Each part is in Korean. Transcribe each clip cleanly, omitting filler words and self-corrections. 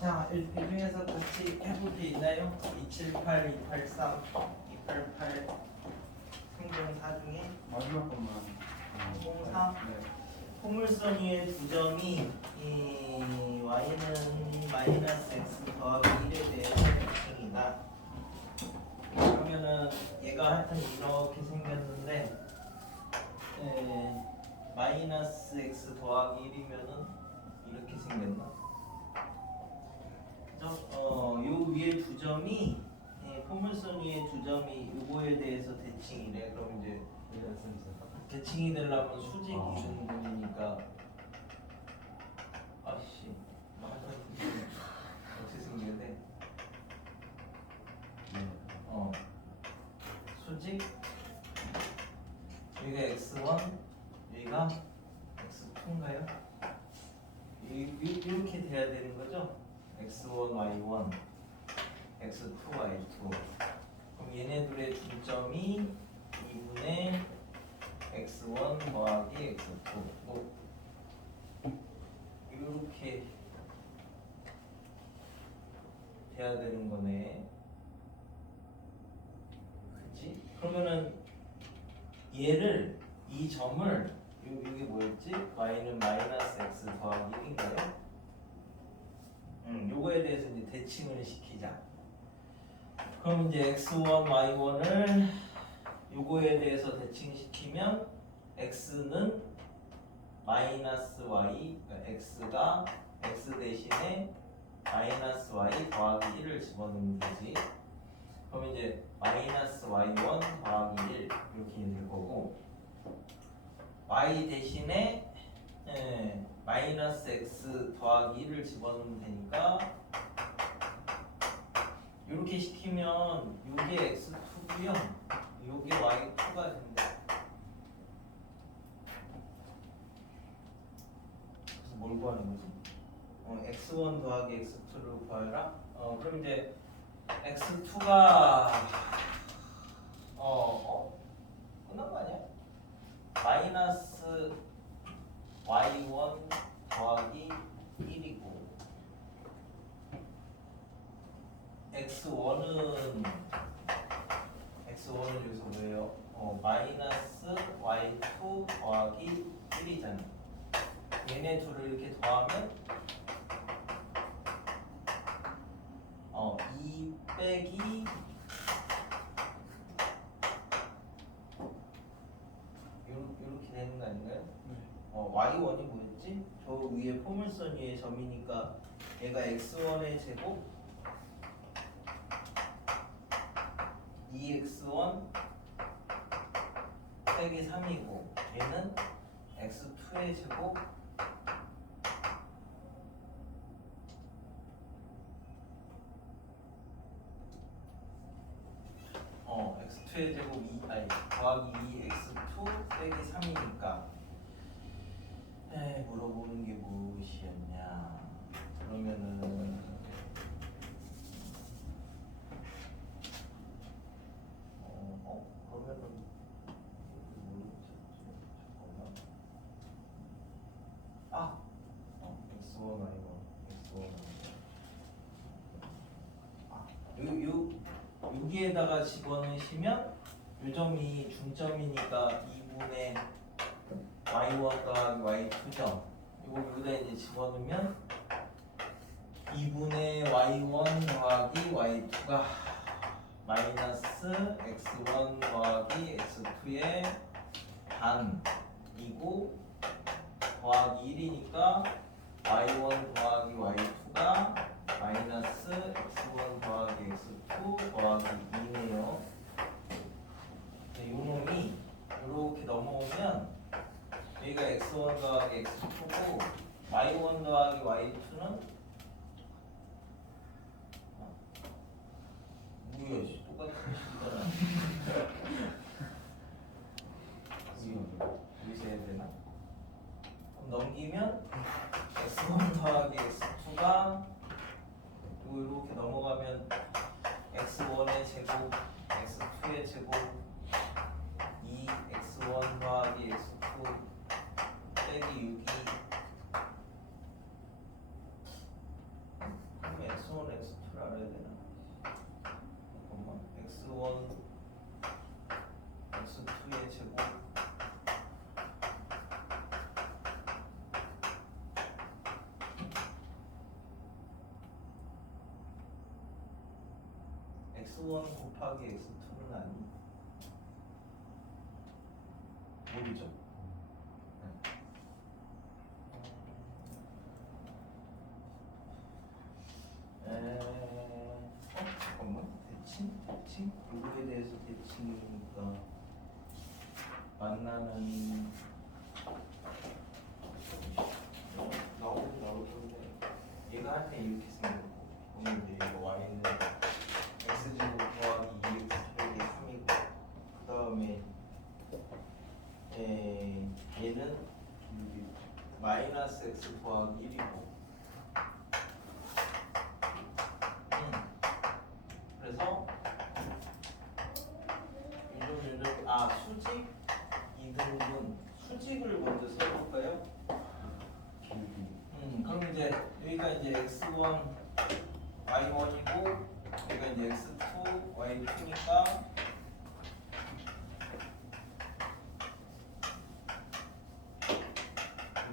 자, 이 중에서 같이 해볼 게 있나요? 278, 283, 288 생존4 중에 마지막 것만. 공사. 네. 포물선 위의 두 점이 이 y는 마이너스 x 더하기 1에 대해서 대칭이다. 그러면은 얘가 하여튼 이렇게 생겼는데 마이너스 x 더하기 1이면은 이렇게 생겼나? 그죠? 요 위에 두 점이 포물선 위에 두 점이 요거에 대해서 대칭이래. 그럼 이제 대칭이 되려면 수직이 있는 분이니까 아씨 어떻게 생겨야 돼? 수직 여기가 x1 여기가 x2인가요? 이렇게 돼야 되는 거죠? x1 y1 x2 y2 그럼 얘네들의 중점이 2분의 x1 더하기 x2 뭐 이렇게 돼야 되는 거네. 그치? 그러면은 얘를 이 점을 여기 뭐였지? y는 마이너스 x 더하기 1인가요? 요거에 대해서 이제 대칭을 시키자. 그럼 이제 x1 y1을 요거에 대해서 대칭시키면 x는 마이너스 y, 그러니까 x가 x 대신에 마이너스 y 더하기 1을 집어넣으면 되지. 그럼 이제 마이너스 y1 더하기 1 이렇게 될 거고 y 대신에 마이너스 x 더하기 1을 집어넣으면 되니까 이렇게 시키면 요게 x2고요 요게 y2가 된다. 그래서 뭘 구하는 거지? x1 더하기 x2를 구하라? 그럼 이제 x2가 끝난 거 아니야? 마이너스 y1 더하기 1이고 x1은 여기서 뭐예요? 마이너스 y2 더하기 1이잖아. 얘네 둘을 이렇게 더하면 2 빼기 이렇게 되는 거 아닌가요? y1이 뭐였지? 저 위에 포물선 위에 점이니까 얘가 x1의 제곱 2x1 빼기 3이고 얘는 x2의 제곱 x2의 제곱 2 더하기 2x2 빼기 3이니까 물어보는 게 무엇이었냐? 그러면은 그러면은 x1 y1 x1 여기에다가 집어넣으시면 요 점이 중점이니까 2분의 y1 더하기 y2점 요거 여기다 이제 집어넣으면 2분의 y1 더하기 y2가 마이너스 x1 더하기 x2의 반이고 더하기 1이니까 y1 더하기 y2가 마이너스 x1 더하기 x2 더하기 2네요. 요놈이 이렇게 넘어오면 여기가 x1 더하기 x2고 y1 더하기 y2는 뭐야 똑같은 식이잖아. 여기서 해야 되나? 그럼 넘기면 x1 더하기 x2가 이렇게 넘어가면 x1의 제곱 x2의 제곱 2x1 더하기 x2 빼기 6이 x1 곱하기 x2는 아니? 모르죠? 잠깐만. 대칭? 요거에 대해서 대칭이니까 만나는 나오던데 얘가 할 때 이렇게 생겼고 그러면 이제 이거 y는 x제곱 더하기 2x 빼기 3이고 그 다음에 얘는 마이너스 x 더하기 1이고 그래서 수직 2등분 수직을 먼저 써볼까요? 그럼 이제 여기가 이제 x1 y1이고 여기가 이제 x2 y2니까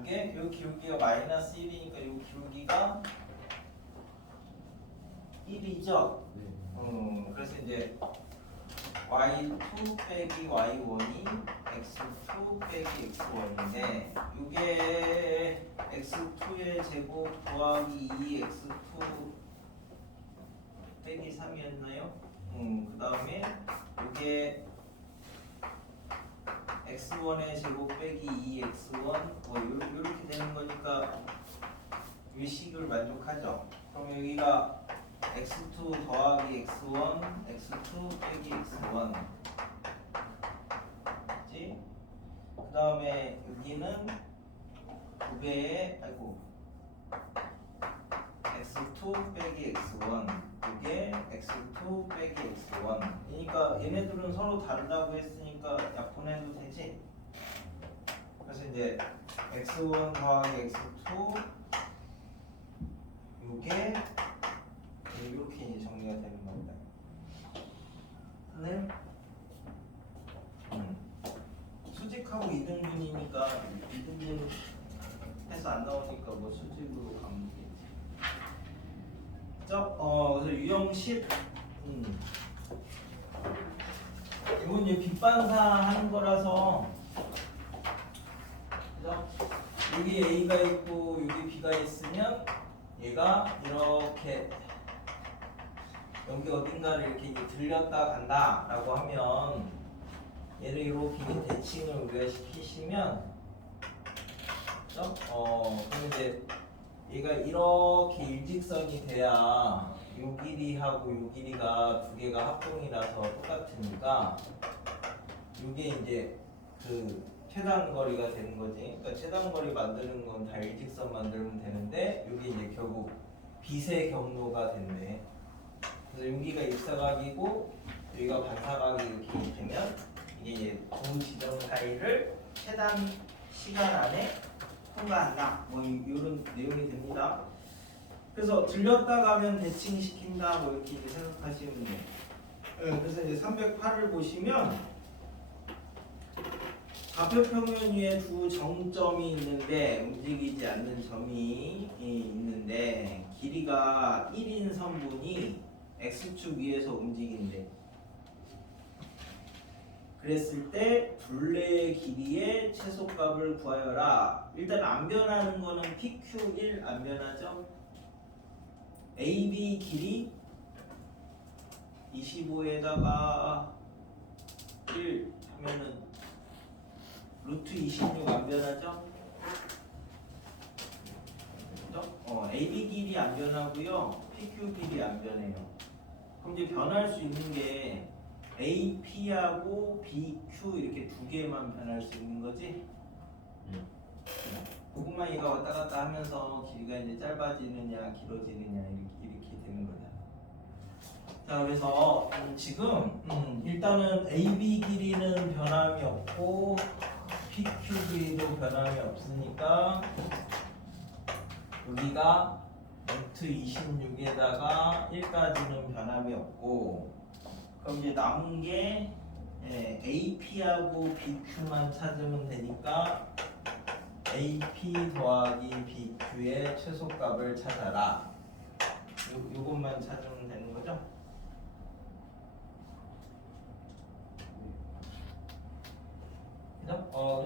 이게 여기 기울기가 마이너스 1이니까 여기 기울기가 1이죠? 그래서 이제 y2 빼기 y1이 x2 빼기 x1인데 이게 x2의 제곱 더하기 2x2 빼기 3이었나요? 그 다음에 이게 x1의 제곱 빼기 2x1 이렇게 되는 거니까 이 식을 만족하죠. 그럼 여기가 x2 더하기 x1 x2 빼기 x1 그치? 그 다음에 여기는 2배의 x2 빼기 x1 이게 x2 빼기 x1 그러니까 얘네들은 서로 다르다고 했으니까 약분해도 되지? 그래서 이제 x1 더하기 x2 요게 이렇게 이제 정리가 되는 겁니다. 네? 수직하고 2등분이니까 2등분 해서 안 나오니까 뭐 수직으로 가면 되지. 그래서 유형 10 이건 이제 빗반사하는 거라서 그죠? 여기 A가 있고 여기 B가 있으면 얘가 이렇게 여기 어딘가를 이렇게 들렸다 간다 라고 하면 얘를 이렇게 대칭을 우리가 시키시면 그죠? 그럼 이제 얘가 이렇게 일직선이 돼야 요 길이하고 요 길이가 두 개가 합동이라서 똑같으니까 이게 이제 그 최단 거리가 되는 거지. 그러니까 최단 거리 만드는 건 다 일직선 만들면 되는데 이게 이제 결국 빛의 경로가 된대. 그래서 여기가 일사각이고 여기가 반사각이 이렇게 되면 이게 이제 두 지점 사이를 최단 시간 안에 통과한다. 뭐 이런 내용이 됩니다. 그래서 들렸다 가면 대칭시킨다 뭐 이렇게 이제 생각하시면 돼요. 그래서 이제 308을 보시면 좌표평면 위에 두 정점이 있는데 움직이지 않는 점이 있는데 길이가 1인 선분이 x축 위에서 움직인대. 그랬을 때 둘레의 길이의 최소값을 구하여라. 일단 안 변하는 거는 PQ1 안 변하죠? AB 길이 25에다가 1 하면은 루트 26 안 변하죠? 그죠? AB 길이 안 변하고요. PQ 길이 안 변해요. 그럼 이제 변할 수 있는 게 AP하고 BQ 이렇게 두 개만 변할 수 있는 거지? 그것만 얘가 왔다 갔다 하면서 길이가 이제 짧아지느냐 길어지느냐 이렇게 되는 거잖아. 자, 그래서 지금 일단은 AB 길이는 변함이 없고 PQ 길이도 변함이 없으니까 여기가 루트 26에다가 1까지는 변함이 없고 그럼 이제 남은 게 AP하고 BQ만 찾으면 되니까 AP 더하기 BQ의 최소값을 찾아라. 요것만 찾으면 되는 거죠?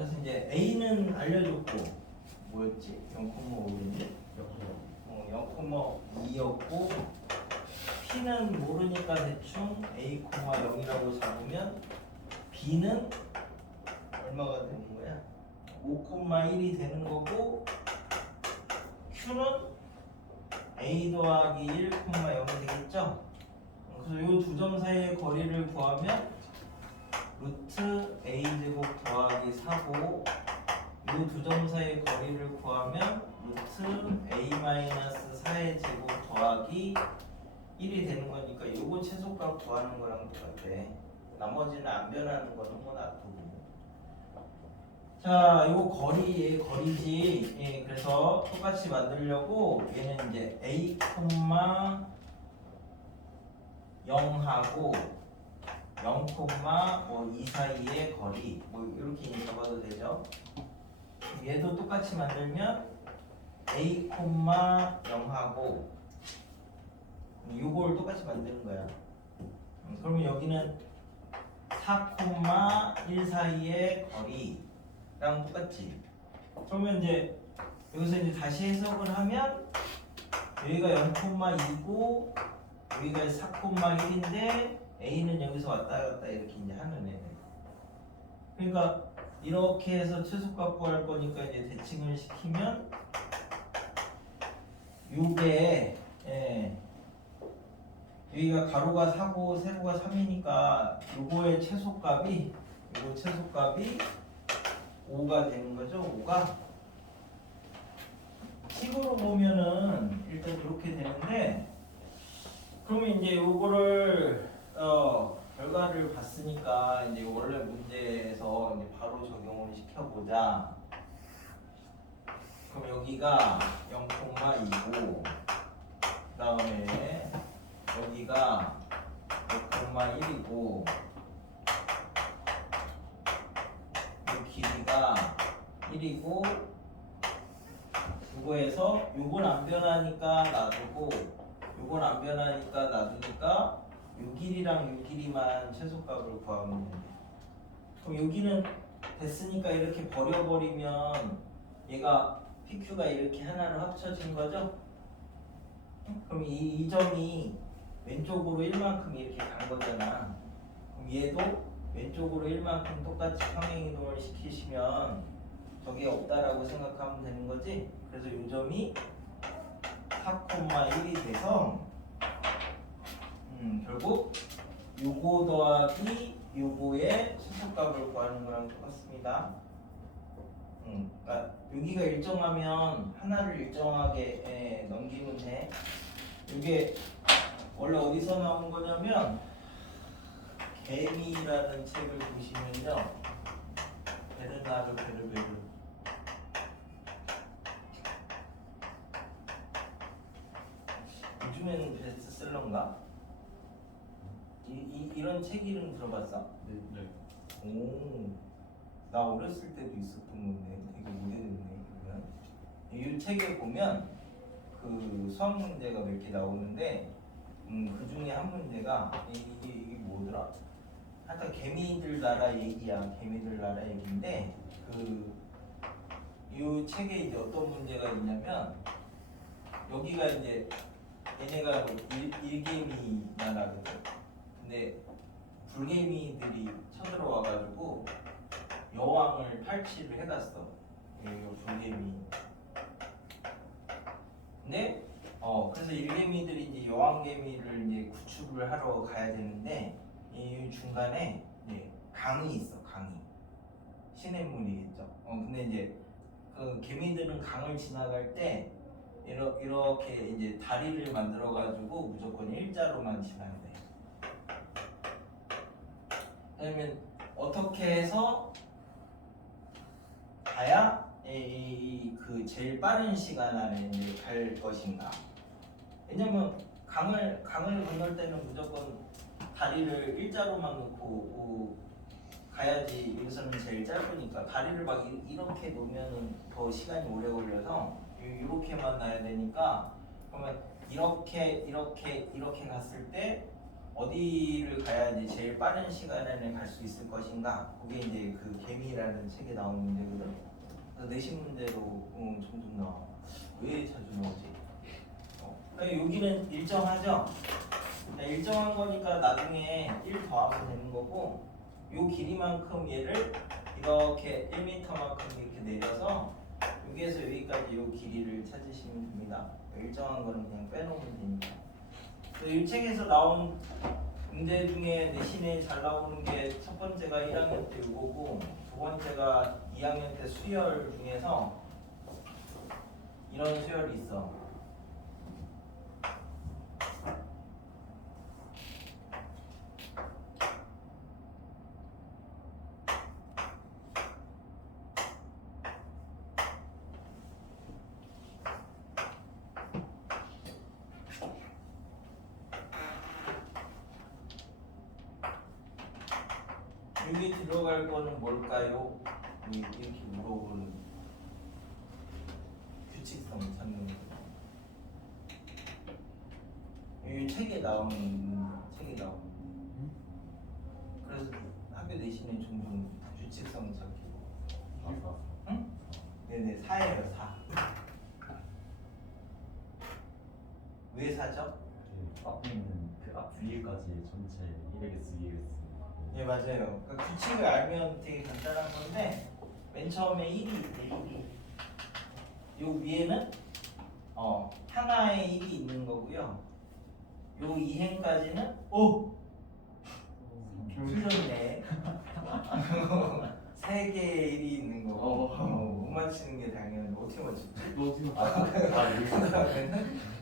그래서 이제 A는 알려줬고 뭐였지? 0,5인데 0,2였고 P는 모르니까 대충 A, 0이라고 잡으면 B는 얼마가 되는 거야? 5,1이 되는 거고 Q는 A 더하기 1,0이 되겠죠? 그래서 이 두 점 사이의 거리를 구하면 루트 A 제곱 더하기 4고 이 두 점 사이의 거리를 구하면 루트 A 마이너스 4의 제곱 더하기 1이 되는 거니까 요거 최소값 구하는 거랑 똑같아. 나머지는 안 변하는 거는 뭐 놔두고. 자, 요거 거리지. 예, 그래서 똑같이 만들려고 얘는 이제 A, 0하고 0,2 사이의 거리 뭐 이렇게 잡아도 되죠. 얘도 똑같이 만들면 A, 0하고 요걸 똑같이 만드는 거야. 그러면 여기는 4,1 사이의 거리랑 똑같지. 그러면 이제 여기서 이제 다시 해석을 하면 여기가 0,2고 여기가 4,1인데 A는 여기서 왔다 갔다 이렇게 이제 하는 애. 그러니까 이렇게 해서 최소값 구할 거니까 이제 대칭을 시키면 요게 여기가 가로가 4고 세로가 3이니까 요거의 최소값이 5가 되는 거죠. 5가 식으로 보면은 일단 이렇게 되는데 그러면 이제 요거를 결과를 봤으니까 이제 원래 문제에서 이제 바로 적용을 시켜보자. 그럼 여기가 0,2고 그 다음에 여기가 0,1이고 이 길이가 1이고 요거에서 요건 안 변하니까 놔두고 요건 안 변하니까 놔두니까 요 길이랑 요 길이만 최소값을 구하면 돼. 그럼 여기는 됐으니까 이렇게 버려버리면 얘가 PQ가 이렇게 하나로 합쳐진 거죠? 그럼 이 점이 왼쪽으로 1만큼 이렇게 간 거잖아. 그럼 얘도 왼쪽으로 1만큼 똑같이 평행이동을 시키시면 저게 없다라고 생각하면 되는 거지. 그래서 이 점이 4,1이 돼서 결국 요거 더하기 요거의 최소값을 구하는 거랑 똑같습니다. 그러니까 여기가 일정하면 하나를 일정하게 넘기면 돼. 이게 원래 어디서 나온 거냐면 개미라는 책을 보시면요, 베르나르 베르베르 요즘에는 베스트셀러인가? 이런 책 이름 들어봤어? 네. 오, 나 어렸을 때도 있었던 건데 되게 오래됐네. 그러면 이 책에 보면 그 수학 문제가 몇 개 나오는데 그 중에 한 문제가 이게 뭐더라? 하여튼 개미들 나라 얘기야. 개미들 나라 얘기인데 이 책에 이제 어떤 문제가 있냐면 여기가 이제 얘네가 일개미 나라거든. 근데 불개미들이 쳐들어와가지고 여왕을 탈취를 해갔어. 이 불개미. 근데 그래서 일개미들이 이제 여왕개미를 이제 구출을 하러 가야 되는데 이 중간에 이제 강이 있어. 강이 시냇물이겠죠. 근데 이제 그 개미들은 강을 지나갈 때 이렇게 이제 다리를 만들어 가지고 무조건 일자로만 지나야 돼. 왜냐면 어떻게 해서 가야 그 제일 빠른 시간 안에 이제 갈 것인가? 왜냐면 강을 건널 때는 무조건 다리를 일자로만 놓고 가야지. 여기서는 제일 짧으니까 다리를 막 이렇게 놓으면은 더 시간이 오래 걸려서 이렇게만 놔야 되니까 그러면 이렇게 갔을 때 어디를 가야지 제일 빠른 시간에 갈 수 있을 것인가? 그게 이제 그 개미라는 책에 나온 문제거든. 그래서 내신 문제로 종종 나와. 왜 자주 나오지? 여기는 일정하죠? 일정한 거니까 나중에 1 더하면 되는 거고, 요 길이만큼 얘를 이렇게 1m만큼 이렇게 내려서 여기에서 여기까지 요 길이를 찾으시면 됩니다. 일정한 거는 그냥 빼놓으면 되니까. 이 책에서 나온 문제 중에 내신에 잘 나오는 게 첫 번째가 1학년 때 이거고, 두 번째가 2학년 때 수열 중에서 이런 수열이 있어. 여기 들어갈 거는 뭘까요? 이렇게 물어보는 규칙성 찾는 거. 이 책에 나오는 그래서 학교 내신에 종종 규칙성 찾기. 응? 네네, 4예요, 4. 왜 4죠? 앞에 있는 그 앞 위에까지 전체 200x 200x. 네, 맞아요. 그러니까 규칙을 알면 되게 간단한 건데, 맨 처음에 1이 있대, 1이. 요 위에는 하나의 1이 있는 거고요. 요 이행까지는 틀렸네. 3개의 1이 있는 거고, 못 맞히는 게 당연히 어떻게 맞췄지? 그다음에는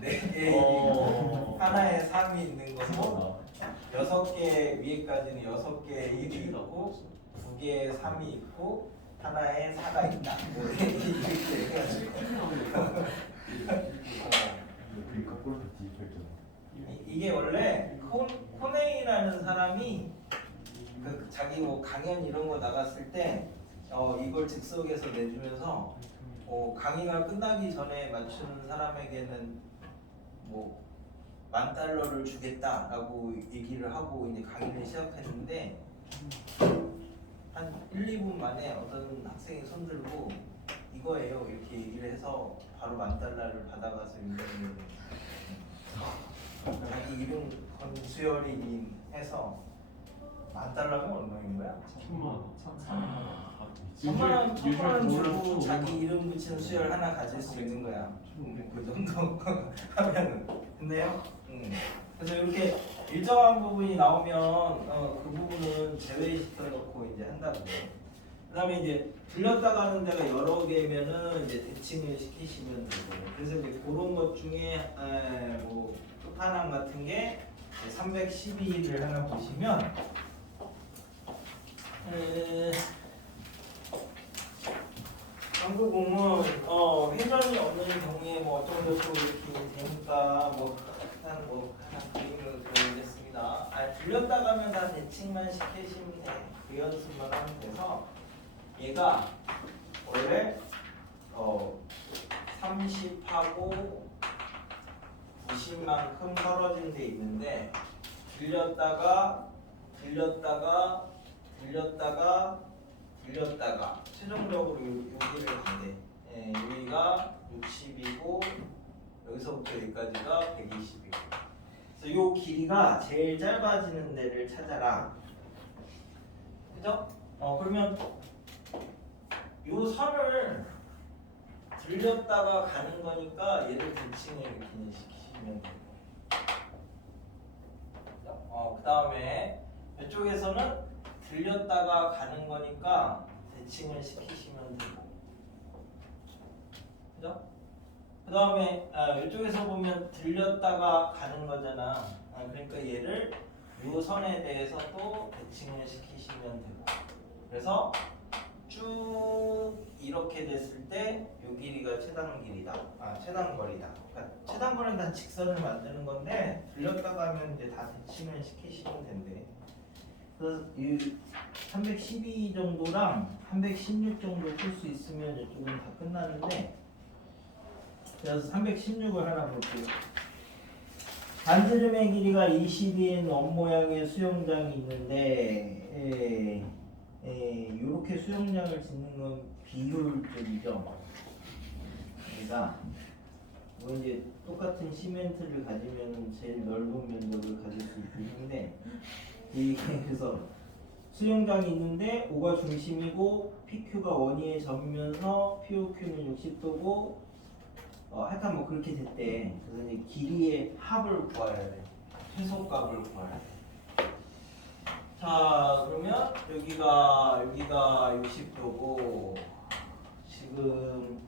4개의 1이 하나에 3이 있는 거고, 6개 위에까지는 6개의 1이 있고, 2개의 3이 있고, 하나에 4가 있다. 이렇게 해가지고. 이게 원래 코네이라는 사람이 그 자기 뭐 강연 이런 거 나갔을 때 이걸 즉석에서 내주면서 강의가 끝나기 전에 맞추는 사람에게는 뭐 $10,000를 주겠다라고 얘기를 하고 이제 강의를 시작했는데 한 1, 2분 만에 어떤 학생이 손들고 이거예요 이렇게 얘기를 해서 바로 $10,000를 받아가서 유명해요. 자기 이름 권수열이긴 해서 $10,000면 얼마인 거야? 1,000만 원 주고 자기 이름 붙인 수열 하나 가질 수 있는 거야. 그 정도 하면은. 근데요? 그래서 이렇게 일정한 부분이 나오면 그 부분은 제외시켜 놓고 이제 한다고. 그다음에 이제 들렸다 가는 데가 여러 개면은 이제 대칭을 시키시면 되고. 그래서 이제 그런 것 중에 뭐 끝판왕 같은 게 312를 하나 보시면 한국 공무원 회전이 없는 경우에 뭐 어떤 것으로 이렇게 되니까 뭐 일단 뭐 하나 그림을 그려보겠습니다. 들렸다 가면 다 대칭만 시키시면 돼. 그 연습만 하면 돼서 얘가 원래 30하고 90만큼 떨어진 데 있는데 들렸다가 최종적으로 여기를 간대. 여기가 60이고 여기서부터 여기까지가 120이고. 그래서 요 길이가 제일 짧아지는 데를 찾아라. 그죠? 그러면 요 선을 들렸다가 가는 거니까 얘를 대칭을 이렇게 시키시면 돼요. 그 다음에 이쪽에서는 들렸다가 가는 거니까 대칭을 시키시면 되고, 그죠? 그 다음에 이쪽에서 보면 들렸다가 가는 거잖아. 그러니까 얘를 이 선에 대해서 또 대칭을 시키시면 되고, 그래서 쭉 이렇게 됐을 때 이 길이가 최단 길이다. 최단 거리다. 그러니까 최단 거리는 다 직선을 만드는 건데 들렸다가 하면 이제 다 대칭을 시키시면 된대. 그래서 이 312 정도랑 316 정도 풀 수 있으면 이쪽은 다 끝나는데, 그래서 316을 하나 볼게요. 반지름의 길이가 20인 원 모양의 수영장이 있는데 이렇게 수영장을 짓는 건 비효율적이죠. 그러니까 뭐 이제 똑같은 시멘트를 가지면 제일 넓은 면적을 가질 수 있긴 한데 그래서 수영장이 있는데 O가 중심이고 PQ가 원위에 접으면서 POQ는 60도고 하여튼 뭐 그렇게 됐대. 그래서 이제 길이의 합을 구해야 돼. 최소값을 구해야 돼. 자 그러면 여기가 60도고 지금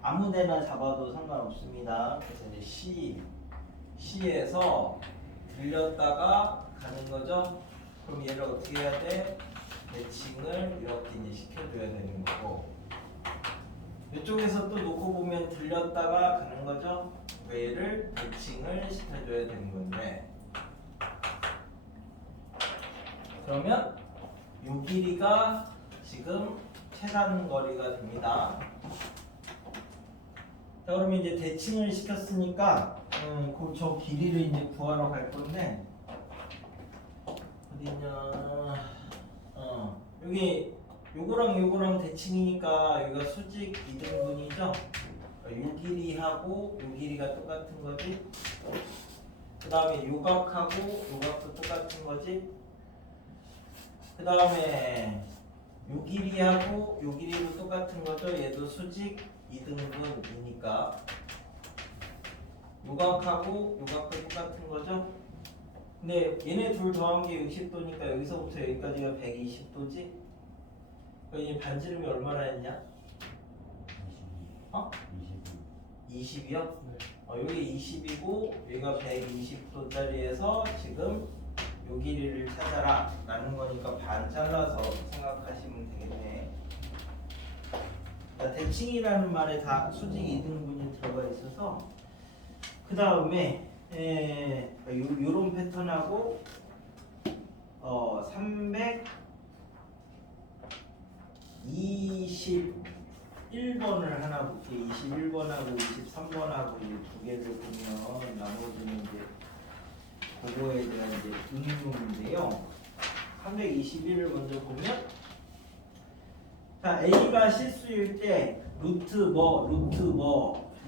아무데나 잡아도 상관없습니다. 그래서 이제 C에서 들렸다가 가는 거죠. 그럼 얘를 어떻게 해야 돼? 매칭을 이렇게 이제 시켜줘야 되는 거고. 이쪽에서 또 놓고 보면 들렸다가 가는 거죠. 얘를 매칭을 시켜줘야 되는 건데. 그러면 이 길이가 지금 최단 거리가 됩니다. 자, 그러면 이제 대칭을 시켰으니까 저 길이를 이제 구하러 갈 건데 어디냐? 여기 요거랑 대칭이니까 여기가 수직 2등분이죠. 요 길이하고 요 길이가 똑같은 거지. 그 다음에 요 각하고 요 각도 똑같은 거지. 그 다음에 요 길이하고 요 길이도 똑같은 거죠. 얘도 수직 2등분이니까 요 각하고 요 각도 똑같은 거죠. 근데 얘네 둘 더한 게 60도니까 여기서부터 여기까지가 120도지. 이제 반지름이 얼마나 했냐? 20이요? 네. 여기 20이고 여기가 120도짜리에서 지금 요 길이를 찾아라 라는 거니까 반 잘라서 생각하시면 되겠네. 그러니까 대칭이라는 말에 다 수직 2등분이 들어가 있어서 그 다음에 요런 패턴하고 321번을 하나 볼게요. 21번하고 23번하고 이제 두 개를 보면 나머지는 이제 그거에 대한 이제 응용인데요. 321을 먼저 보면 자 A가 실수일 때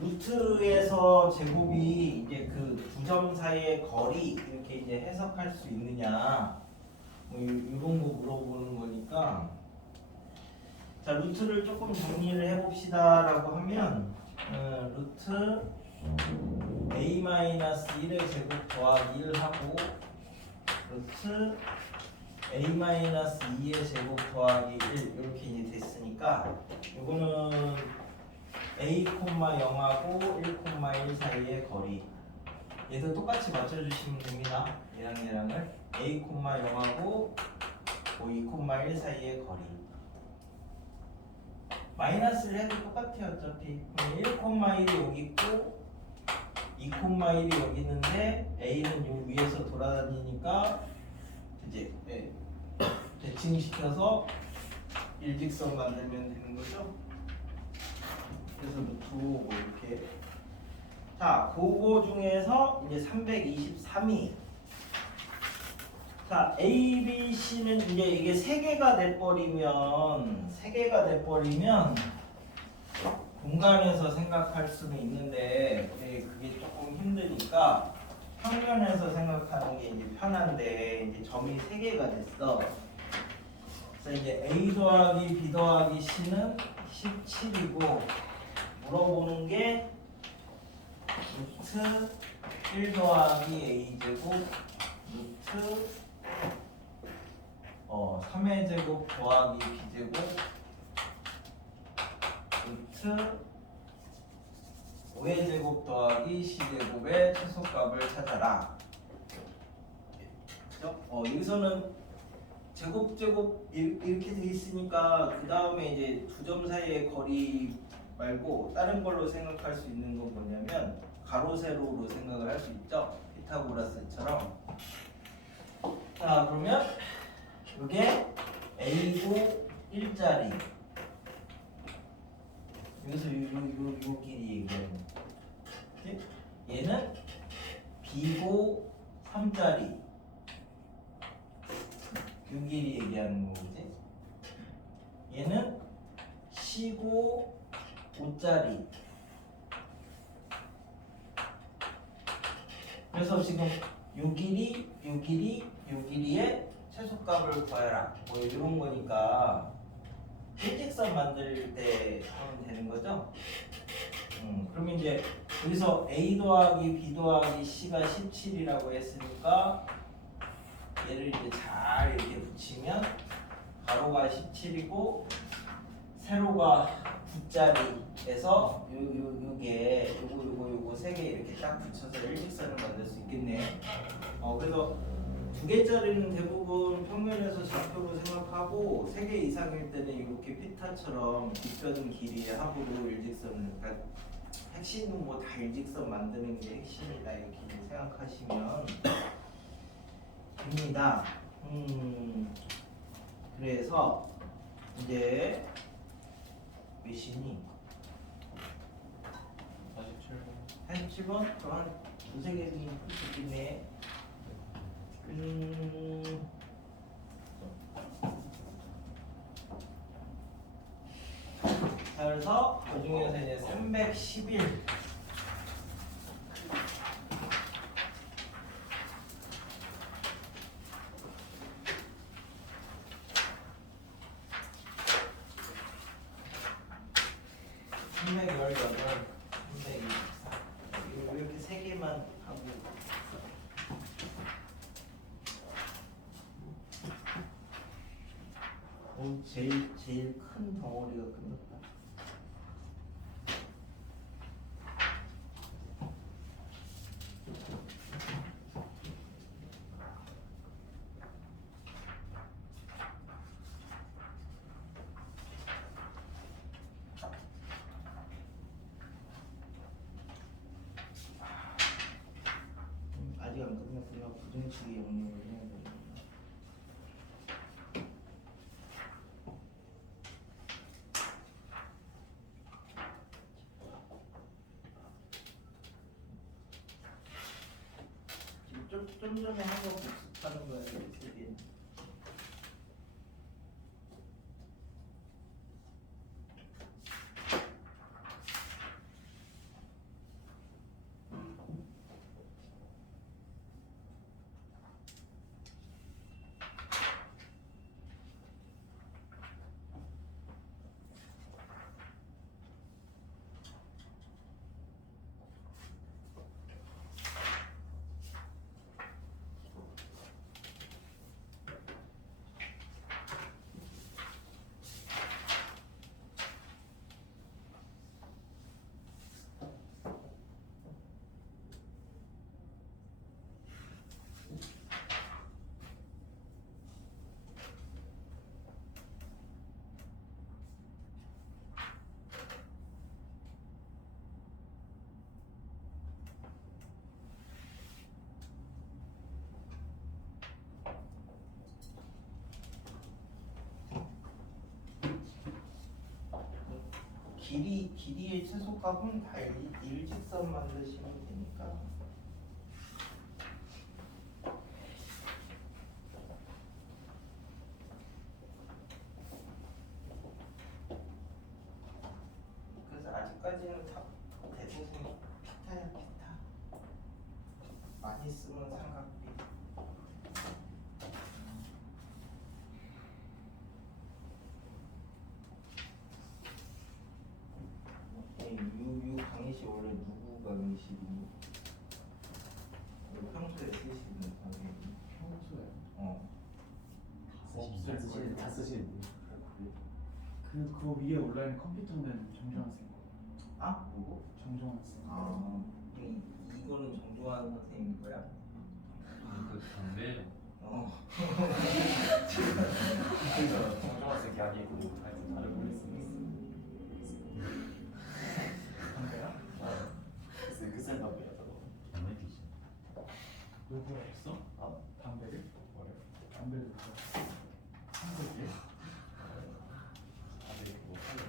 루트에서 제곱이 이제 그 두 점 사이의 거리 이렇게 이제 해석할 수 있느냐 뭐 이런 거 물어보는 거니까 자 루트를 조금 정리를 해봅시다라고 하면 루트 a-1의 제곱 더하기 1하고 루트 a-2의 제곱 더하기 1 이렇게 이제 됐으니까 이거는 a, 0하고 1, 1 사이의 거리 얘도 똑같이 맞춰주시면 됩니다. 얘랑을 a, 0하고 2, 1 사이의 거리 마이너스를 해도 똑같아요. 어차피 1, 1이 여기 있고 2, 1이 여기 있는데 a는 요 위에서 돌아다니니까 이제 대칭시켜서 일직선 만들면 되는 거죠. 그래서 루트 뭐 이렇게 자 그거 중에서 이제 323이 자 A, B, C는 이제 이게 3개가 돼버리면 공간에서 생각할 수는 있는데 그게 조금 힘드니까 평면에서 생각하는 게 이제 편한데 이제 점이 3개가 됐어. 그래서 이제 A 더하기 B 더하기 C는 17이고 물어보는 게 루트 1 더하기 A 제곱 루트 3의 제곱 더하기 B 제곱 루트 5의 제곱 더하기 C 제곱의 최소값을 찾아라. 그죠? 여기서는 제곱 이렇게 돼 있으니까 그 다음에 이제 두 점 사이의 거리 말고 다른 걸로 생각할 수 있는 건 뭐냐면 가로 세로로 생각을 할 수 있죠. 피타고라스처럼. 자 그러면 이게 A고 1짜리 여기서 요 길이 얘기하는 얘는 B고 숫자리. 그래서 지금 요 길이, 요 길이, 요 길이의 최소값을 구해라. 뭐 이런 거니까 일직선 만들 때 하면 되는 거죠. 그러면 이제 여기서 A 더하기 B 더하기 C가 17이라고 했으니까 얘를 이제 잘 이렇게 붙이면 가로가 17이고 세로가 9짜리에서 요게 요거 세 개 이렇게 딱 붙여서 일직선을 만들 수 있겠네. 그래서 두 개짜리는 대부분 평면에서 좌표로 생각하고 세 개 이상일 때는 이렇게 피타처럼 빗변 길이의 합으로 일직선을, 그러니까 핵심은 뭐 다 일직선 만드는 게 핵심이다 이렇게 생각하시면 됩니다. 그래서 이제 몇이니? 47번. 47번? 그럼 한 두세 개는 풀 수 있겠네. 자, 그래서 그 중에서 이제 311. 이렇게 세 개만 하고 제일 큰 덩어리가 끝났다. 아직 안 끝났으면 부등식의 영역을 해야 되는구나. 지금 좀 전에 한 거 복습하는 거야, 세 개. 길이의 최소값은 다 일직선 만드시면 되니까. 그래서 아직까지는 다 대부분 피타야 피타. 많이 쓰면 삼각비. 유 강의시 원래 누구 강의시니? 평소에 쓰시는 강의시? 평소에 다 쓰시는데. 그 위에 올라있는 컴퓨터는 정정환 쌤 거. 아? 누구? 정정환 쌤. 아, 이거는 정종환 선생님 거야? 그 담배. 정정환 쌤이 아니고 하여튼 다른 걸 쓰는. 담배야? 그쌀 담배야 저거. 담배 피지. 누구야 없어? 담배를? 담배를 누가? 한국이야? 다들 뭐 하는.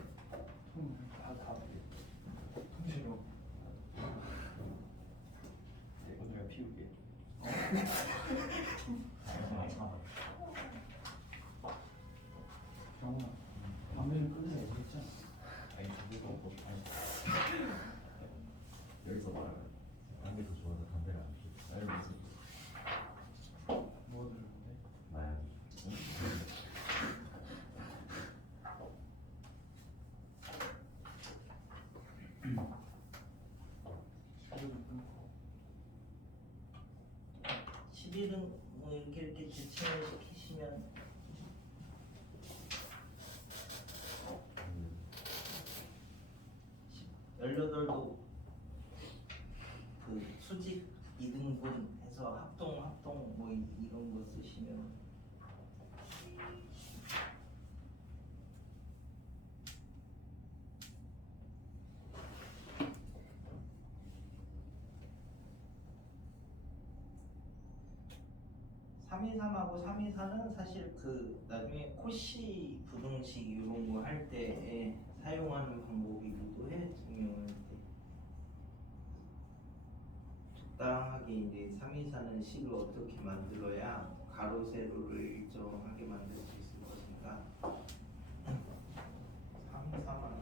다 통째로. 오늘 피우게. 경훈아, 담배를 끊으라 얘기했잖아. 아니 저도 뭐 아니 수직은 뭐 이렇게 지칭을 시키시면 18도 그 수직 2등분 해서 합동 뭐 이런 거 쓰시면 (323) 하고 (324) 는 사실 그 나중에 코시 부등식 이런 거 할 때 사용하는 방법이기도 해. 증명할 때 적당하게 이제 (324) 는 식을 어떻게 만들어야 가로 세로를 일정하게 만들 수 있을 것인가. (323)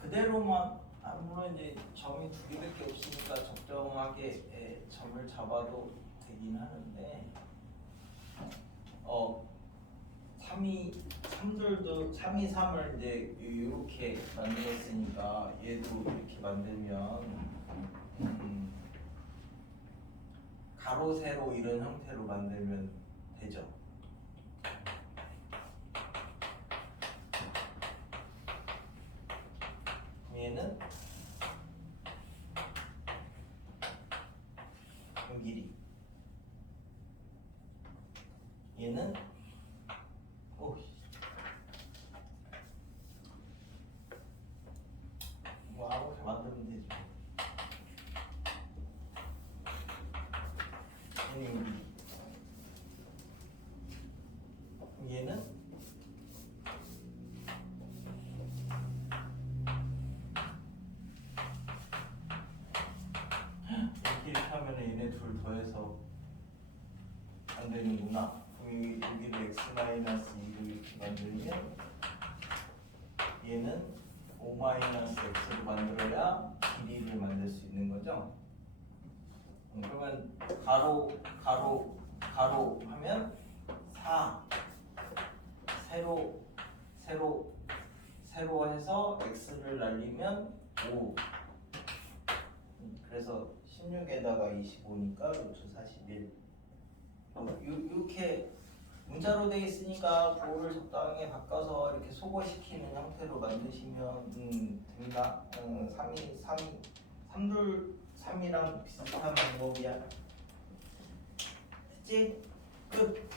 그대로만 물론 이제 점이 2개밖에 없으니까 적정하게 점을 잡아도 되긴 하는데 323을 이제 이렇게 만들었으니까 얘도 이렇게 만들면 가로 세로 이런 형태로 만들면 되죠. 얘는 요 길이, 얘는 뭐 아무렇게 만들면 되지. 얘는 요 길이, 얘는 이렇게 하면 얘네 둘 더해서 안 되는구나. 그럼 여기를 x-2로 이렇게 만들면 얘는 5-x로 만들어야 길이를 만들 수 있는 거죠. 그러면 가로 하면 4, 세로 해서 x를 날리면 5. 그래서 16에다가 25니까 루트 41. 이렇게 문자로 되어 있으니까 그거를 적당히 바꿔서 이렇게 소거시키는 형태로 만드시면 됩니다. 3이랑 비슷한 방법이야. 됐지? 끝.